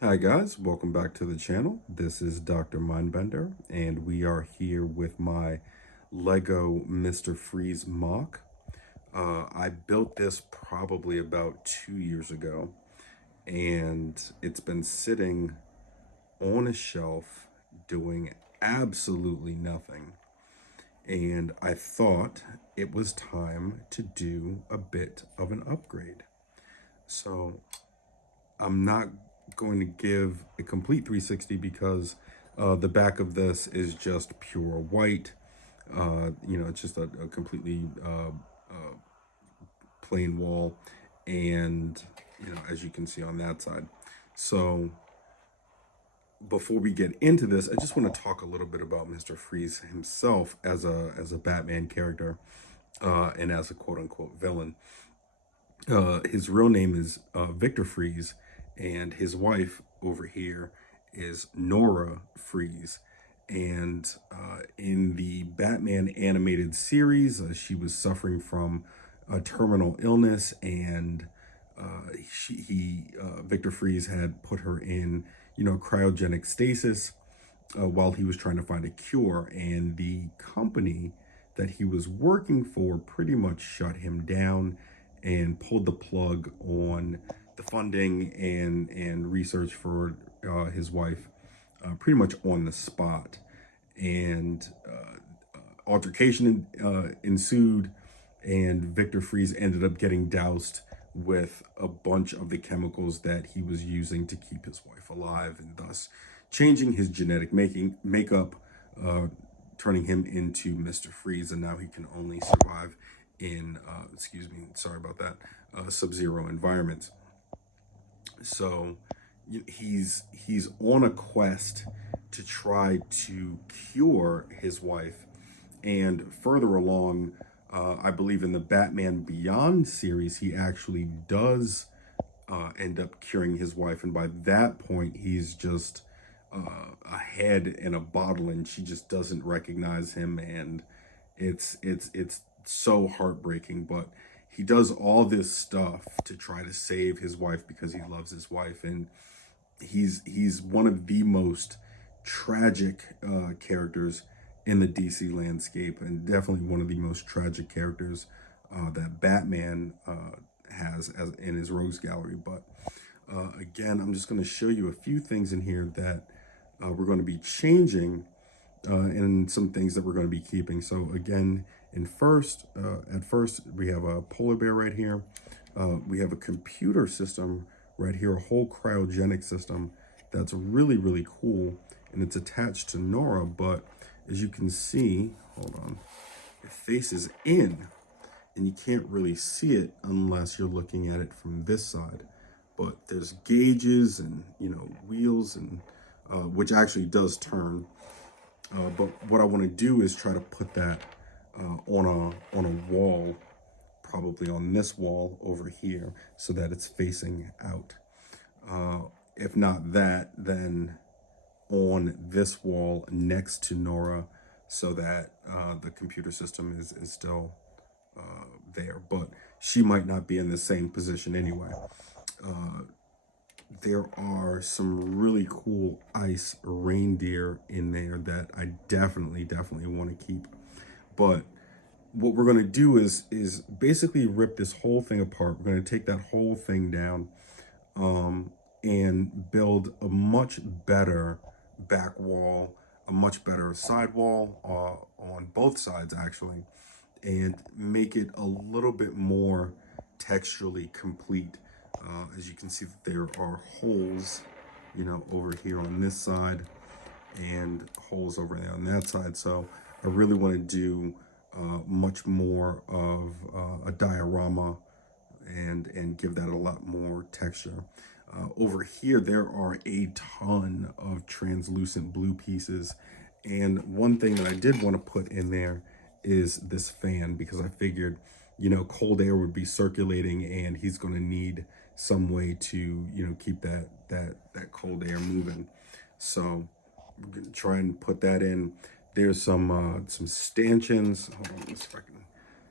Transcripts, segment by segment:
Hi guys, welcome back to the channel. This is Dr. Mindbender, and we are here with my Lego Mr. Freeze MOC. I built this probably about 2 years ago, and it's been sitting on a shelf doing absolutely nothing. And I thought it was time to do a bit of an upgrade. So I'm not going to give a complete 360 because the back of this is just pure white. It's just a completely plain wall, and as you can see on that side. So before we get into this, I just want to talk a little bit about Mr. Freeze himself as a Batman character, and as a quote unquote villain. His real name is Victor Fries, and his wife over here is Nora Fries. And in the Batman animated series, she was suffering from a terminal illness, and Victor Fries had put her in, cryogenic stasis while he was trying to find a cure. And the company that he was working for pretty much shut him down and pulled the plug on the funding and research for his wife, pretty much on the spot. And altercation ensued, and Victor Fries ended up getting doused with a bunch of the chemicals that he was using to keep his wife alive, and thus changing his genetic makeup, turning him into Mr. Freeze, and now he can only survive in, excuse me, sorry about that, sub-zero environments. So he's on a quest to try to cure his wife, and further along, I believe in the Batman Beyond series, he actually does end up curing his wife, and by that point, he's just a head in a bottle, and she just doesn't recognize him, and it's so heartbreaking. But he does all this stuff to try to save his wife because he loves his wife, and he's one of the most tragic characters in the DC landscape, and definitely one of the most tragic characters that Batman has as in his rogues gallery. But again, I'm just going to show you a few things in here that we're going to be changing, and some things that we're going to be keeping. So again, at first, we have a polar bear right here. We have a computer system right here, a whole cryogenic system that's really, really cool, and it's attached to Nora. But as you can see, hold on, it faces in, and you can't really see it unless you're looking at it from this side. But there's gauges and wheels, and which actually does turn. But what I want to do is try to put that on a wall, probably on this wall over here, so that it's facing out. If not that, then on this wall next to Nora, so that the computer system is still there, but she might not be in the same position anyway. There are some really cool ice reindeer in there that I definitely want to keep. But what we're going to do is basically rip this whole thing apart. We're going to take that whole thing down, and build a much better back wall, a much better side wall on both sides actually, and make it a little bit more texturally complete. As you can see, that there are holes, over here on this side, and holes over there on that side. So I really want to do much more of a diorama, and give that a lot more texture. Over here, there are a ton of translucent blue pieces. And one thing that I did want to put in there is this fan, because I figured, cold air would be circulating, and he's going to need some way to, keep that cold air moving. So we're going to try and put that in. There's some stanchions. Hold on, let's see if I can.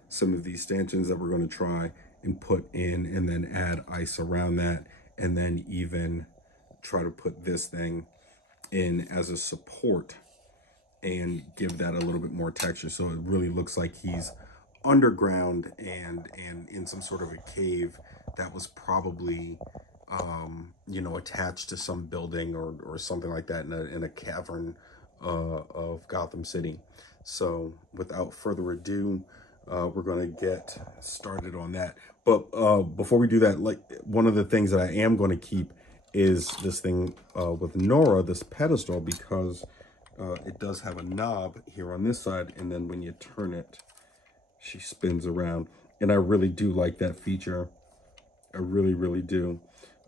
Some of these stanchions that we're going to try and put in, and then add ice around that, and then even try to put this thing in as a support and give that a little bit more texture, so it really looks like he's underground and in some sort of a cave that was probably you know, attached to some building or something like that in a cavern of Gotham City. So without further ado, we're going to get started on that. But before we do that, like, one of the things that I am going to keep is this thing with Nora, this pedestal, because it does have a knob here on this side, and then when you turn it, she spins around. And I really do like that feature. I really, really do.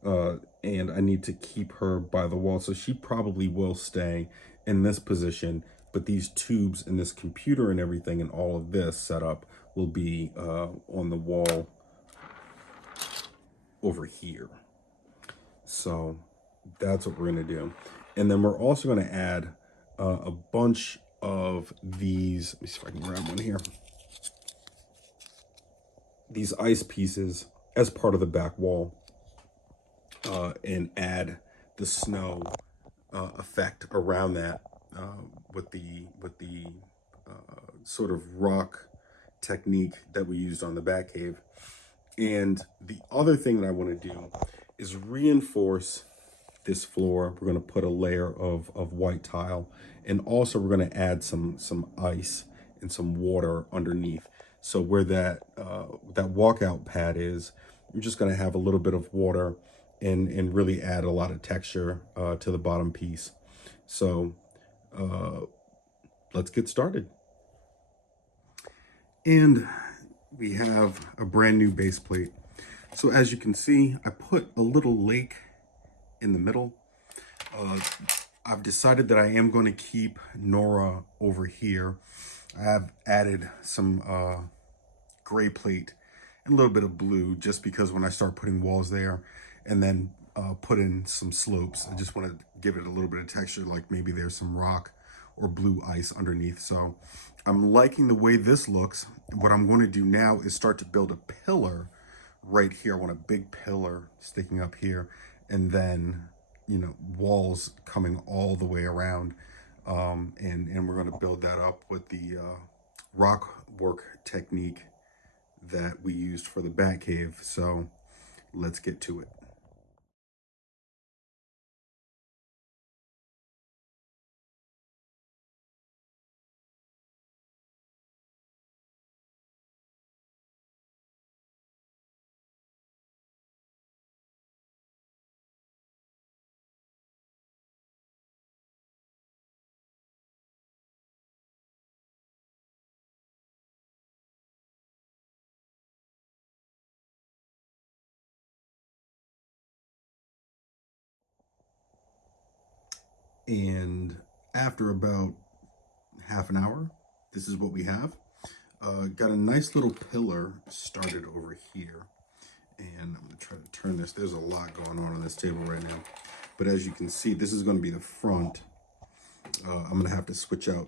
And I need to keep her by the wall, so she probably will stay in this position, but these tubes and this computer and everything and all of this setup will be on the wall over here. So that's what we're gonna do. And then we're also gonna add a bunch of these, let me see if I can grab one here, these ice pieces as part of the back wall, and add the snow effect around that with the sort of rock technique that we used on the Batcave. And the other thing that I want to do is reinforce this floor. We're going to put a layer of white tile, and also we're going to add some ice and some water underneath. So where that walkout pad is, we're just going to have a little bit of water and really add a lot of texture to the bottom piece. So let's get started. And we have a brand new base plate. So as you can see, I put a little lake in the middle. I've decided that I am going to keep Nora over here. I have added some gray plate and a little bit of blue, just because when I start putting walls there and then put in some slopes, I just want to give it a little bit of texture, like maybe there's some rock or blue ice underneath. So I'm liking the way this looks. What I'm going to do now is start to build a pillar right here. I want a big pillar sticking up here, and then, you know, walls coming all the way around. And we're going to build that up with the rock work technique that we used for the Batcave. So let's get to it. And after about half an hour, this is what we have. Got a nice little pillar started over here. And I'm gonna try to turn this. There's a lot going on this table right now. But as you can see, this is gonna be the front. I'm gonna have to switch out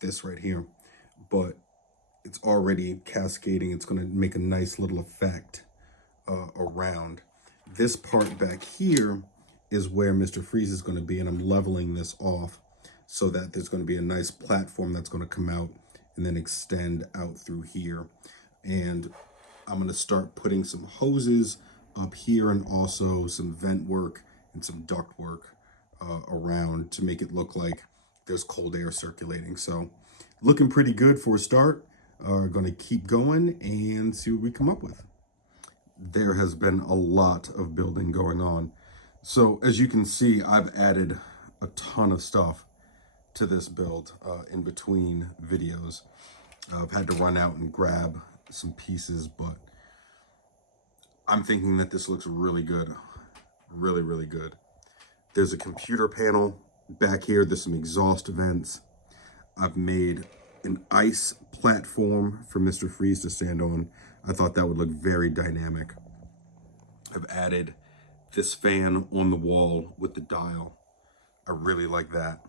this right here, but it's already cascading. It's gonna make a nice little effect around. This part back here is where Mr. Freeze is going to be, and I'm leveling this off so that there's going to be a nice platform that's going to come out and then extend out through here. And I'm going to start putting some hoses up here and also some vent work and some duct work around to make it look like there's cold air circulating. So looking pretty good for a start. Going to keep going and see what we come up with. There has been a lot of building going on. So as you can see, I've added a ton of stuff to this build in between videos. I've had to run out and grab some pieces, but I'm thinking that this looks really good. Really, really good. There's a computer panel back here. There's some exhaust vents. I've made an ice platform for Mr. Freeze to stand on. I thought that would look very dynamic. I've added this fan on the wall with the dial. I really like that.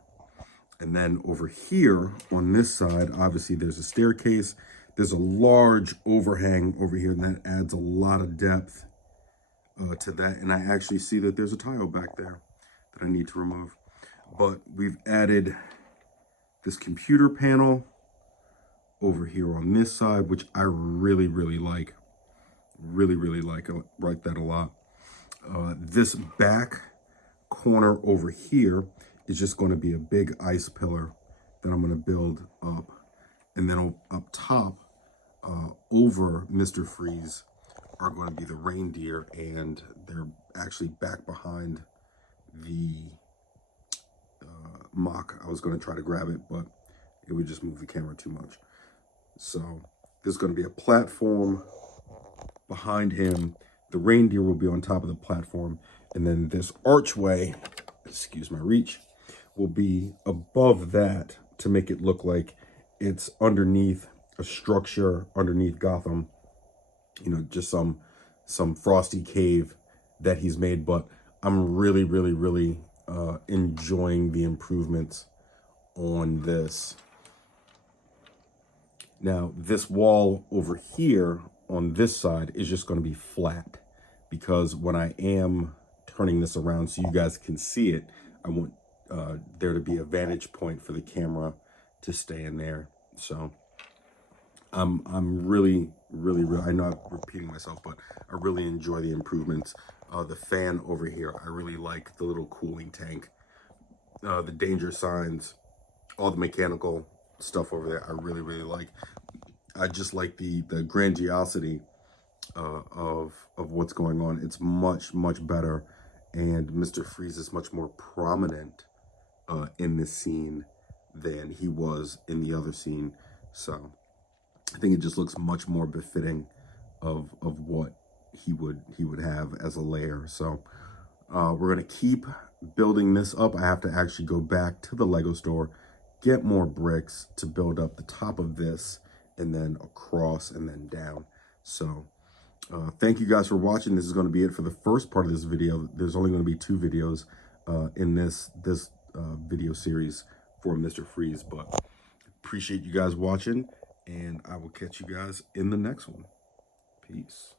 And then over here on this side, obviously there's a staircase. There's a large overhang over here, and that adds a lot of depth to that. And I actually see that there's a tile back there. that I need to remove. But we've added this computer panel over here on this side, which I really, really like. Really, really like that a lot. This back corner over here is just going to be a big ice pillar that I'm going to build up. And then up top, over Mr. Freeze, are going to be the reindeer, and they're actually back behind the MOC. I was going to try to grab it, but it would just move the camera too much. So there's going to be a platform behind him. The reindeer will be on top of the platform, and then this archway, excuse my reach, will be above that to make it look like it's underneath a structure underneath Gotham. You know, just some frosty cave that he's made. But I'm really, really, really enjoying the improvements on this. Now, this wall over here on this side is just going to be flat, because when I am turning this around so you guys can see it, I want there to be a vantage point for the camera to stay in there. So I'm really, really, I know I'm repeating myself, but I really enjoy the improvements. The fan over here, I really like the little cooling tank. The danger signs, all the mechanical stuff over there, I really, really like. I just like the grandiosity of what's going on. It's much, much better, and Mr. Freeze is much more prominent in this scene than he was in the other scene. So I think it just looks much more befitting of what he would have as a Lair. So we're gonna keep building this up. I have to actually go back to the Lego store, get more bricks to build up the top of this, and then across and then down. So thank you guys for watching. This is going to be it for the first part of this video. There's only going to be 2 videos in this video series for Mr. Freeze, but appreciate you guys watching, and I will catch you guys in the next one. Peace.